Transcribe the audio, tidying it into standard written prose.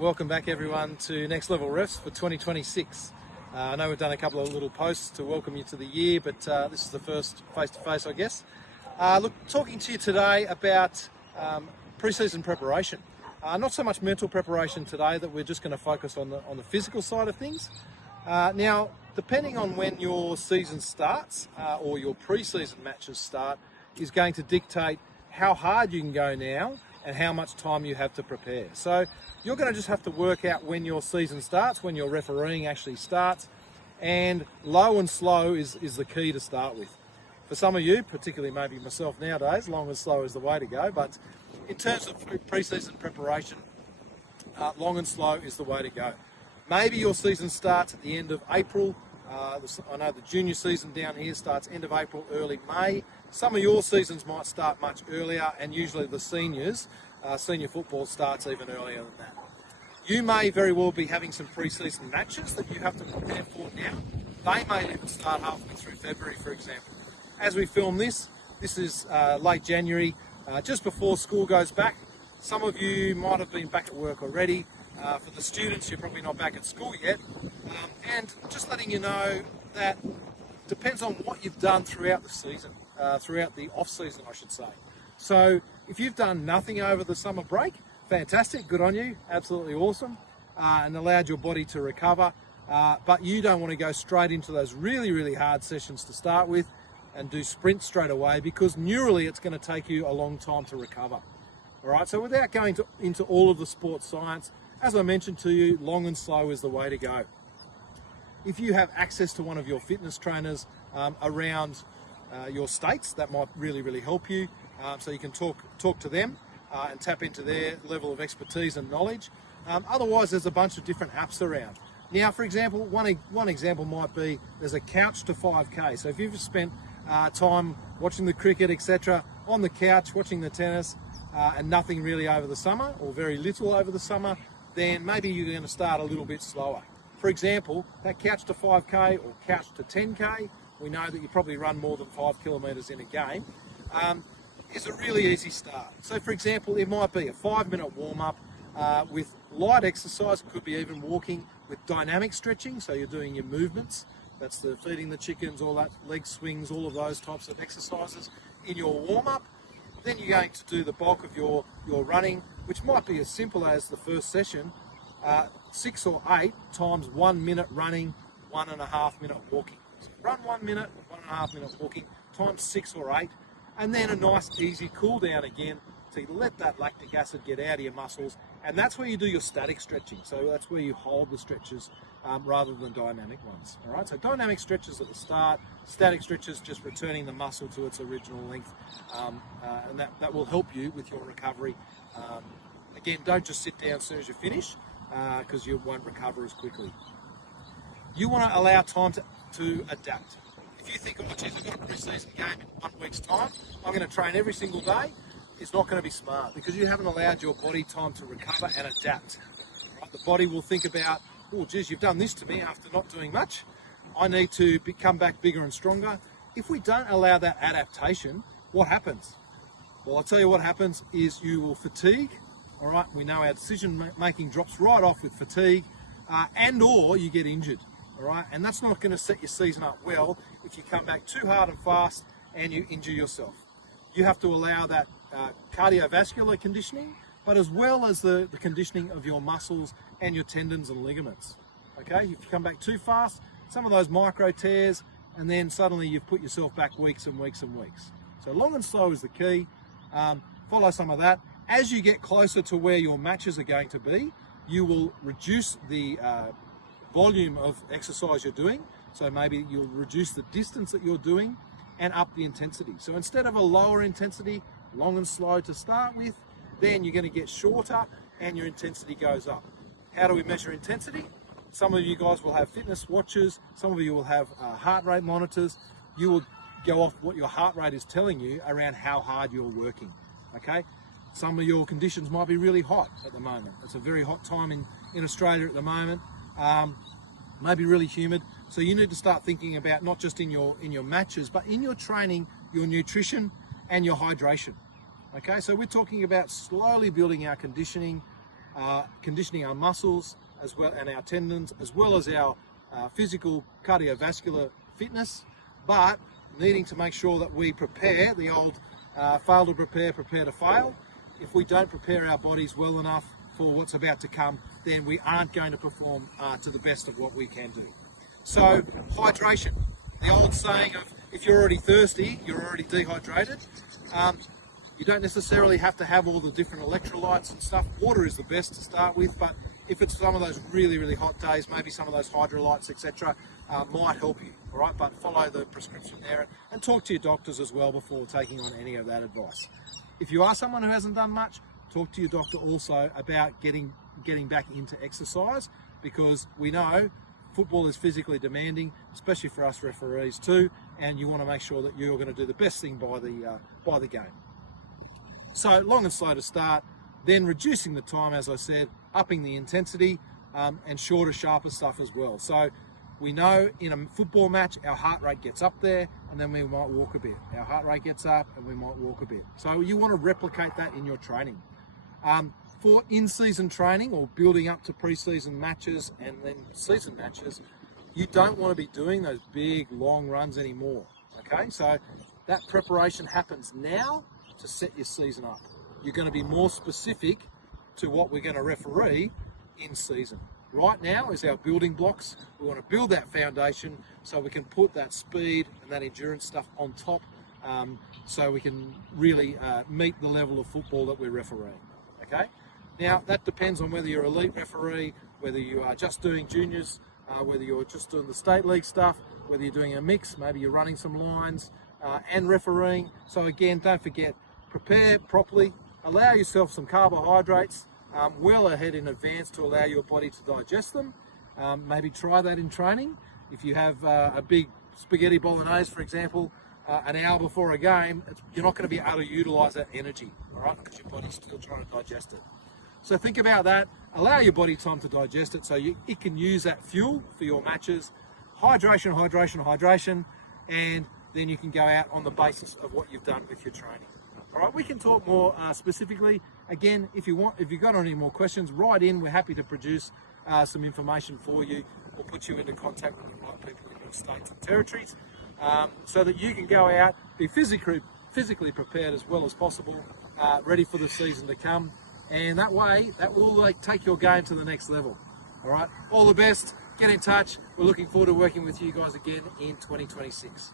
welcome back everyone to Next Level Refs for 2026. I know we've done a couple of little posts to welcome you to the year, but this is the first face-to-face, I guess. Look, talking to you today about pre-season preparation. Not so much mental preparation today, that we're just going to focus on the physical side of things. Now, depending on when your season starts or your pre-season matches start, is going to dictate how hard you can go now and how much time you have to prepare. So you're going to just have to work out when your season starts, when your refereeing actually starts, and low and slow is the key to start with. For some of you, particularly maybe myself nowadays, long and slow is the way to go, but in terms of pre-season preparation, long and slow is the way to go. Maybe your season starts at the end of April. I know the junior season down here starts end of April, early May. Some of your seasons might start much earlier, and usually the seniors, senior football starts even earlier than that. You may very well be having some pre-season matches that you have to prepare for now. They may even start halfway through February, for example. As we film this is late January, just before school goes back. Some of you might have been back at work already. For the students, you're probably not back at school yet. And just letting you know that depends on what you've done throughout the season, throughout the off-season, I should say. So if you've done nothing over the summer break, fantastic, good on you, absolutely awesome, and allowed your body to recover. But you don't want to go straight into those really, really hard sessions to start with and do sprints straight away, because neurally it's going to take you a long time to recover. All right, so without going into all of the sports science, as I mentioned to you, long and slow is the way to go. If you have access to one of your fitness trainers around your states, that might really, really help you. So you can talk to them and tap into their level of expertise and knowledge. Otherwise, there's a bunch of different apps around. Now, for example, one example might be there's a Couch to 5K. So if you've spent time watching the cricket, etc., on the couch, watching the tennis, and nothing really over the summer, or very little over the summer, then maybe you're going to start a little bit slower. For example, that Couch to 5K or Couch to 10K, we know that you probably run more than 5 kilometres in a game, is a really easy start. So for example, it might be a 5-minute warm-up with light exercise. It could be even walking with dynamic stretching, so you're doing your movements. That's the feeding the chickens, all that, leg swings, all of those types of exercises in your warm-up. Then you're going to do the bulk of your running, which might be as simple as the first session, 6 or 8 times 1 minute running, 1.5 minute walking. So run 1 minute, 1.5 minute walking, times 6 or 8, and then a nice easy cool down again to let that lactic acid get out of your muscles, and that's where you do your static stretching. So that's where you hold the stretches rather than dynamic ones. All right, so dynamic stretches at the start, static stretches just returning the muscle to its original length, and that will help you with your recovery. Again, don't just sit down as soon as you finish, because you won't recover as quickly. You want to allow time to adapt. If you think, oh geez, I've got a pre-season game in 1 week's time, I'm going to train every single day, it's not going to be smart, because you haven't allowed your body time to recover and adapt. Right? The body will think about, oh geez, you've done this to me after not doing much, I need to come back bigger and stronger. If we don't allow that adaptation, what happens? Well, I'll tell you what happens is you will fatigue. All right, we know our decision making drops right off with fatigue, and or you get injured. All right, and that's not going to set your season up well if you come back too hard and fast and you injure yourself. You have to allow that cardiovascular conditioning, but as well as the conditioning of your muscles and your tendons and ligaments. Okay, if you come back too fast, some of those micro tears, and then suddenly you've put yourself back weeks and weeks and weeks. So long and slow is the key. Follow some of that. As you get closer to where your matches are going to be, you will reduce the volume of exercise you're doing. So maybe you'll reduce the distance that you're doing and up the intensity. So instead of a lower intensity, long and slow to start with, then you're going to get shorter and your intensity goes up. How do we measure intensity? Some of you guys will have fitness watches, some of you will have heart rate monitors. You will go off what your heart rate is telling you around how hard you're working, okay? Some of your conditions might be really hot at the moment. It's a very hot time in Australia at the moment, maybe really humid. So you need to start thinking about not just in your matches, but in your training, your nutrition and your hydration. Okay, so we're talking about slowly building our conditioning conditioning our muscles as well and our tendons, as well as our physical cardiovascular fitness, but needing to make sure that we prepare the old fail to prepare, prepare to fail. If we don't prepare our bodies well enough for what's about to come, then we aren't going to perform to the best of what we can do. So hydration, the old saying of if you're already thirsty, you're already dehydrated. You don't necessarily have to have all the different electrolytes and stuff. Water is the best to start with, but if it's some of those really, really hot days, maybe some of those hydrolytes, etc., might help you, all right? But follow the prescription there and talk to your doctors as well before taking on any of that advice. If you are someone who hasn't done much, talk to your doctor also about getting back into exercise, because we know football is physically demanding, especially for us referees too, and you want to make sure that you're going to do the best thing by the game. So long and slow to start, then reducing the time, as I said, upping the intensity, and shorter, sharper stuff as well. So we know in a football match, our heart rate gets up there and then we might walk a bit. Our heart rate gets up and we might walk a bit. So you want to replicate that in your training. For in-season training or building up to pre-season matches and then season matches, you don't want to be doing those big, long runs anymore, okay? So that preparation happens now to set your season up. You're going to be more specific to what we're going to referee in season. Right now is our building blocks. We want to build that foundation so we can put that speed and that endurance stuff on top, so we can really meet the level of football that we're refereeing, okay? Now, that depends on whether you're an elite referee, whether you are just doing juniors, whether you're just doing the state league stuff, whether you're doing a mix, maybe you're running some lines and refereeing. So again, don't forget, prepare properly, allow yourself some carbohydrates well ahead in advance to allow your body to digest them. Maybe try that in training. If you have a big spaghetti bolognese, for example, an hour before a game, you're not going to be able to utilize that energy, all right, because your body's still trying to digest it. So think about that, allow your body time to digest it so it can use that fuel for your matches. Hydration, hydration, hydration, and then you can go out on the basis of what you've done with your training. All right, we can talk more specifically. Again, if you've got any more questions, write in. We're happy to produce some information for you. We'll put you into contact with the right people in your states and territories, so that you can go out, be physically prepared as well as possible, ready for the season to come. And that way, that will take your game to the next level. All right, all the best. Get in touch. We're looking forward to working with you guys again in 2026.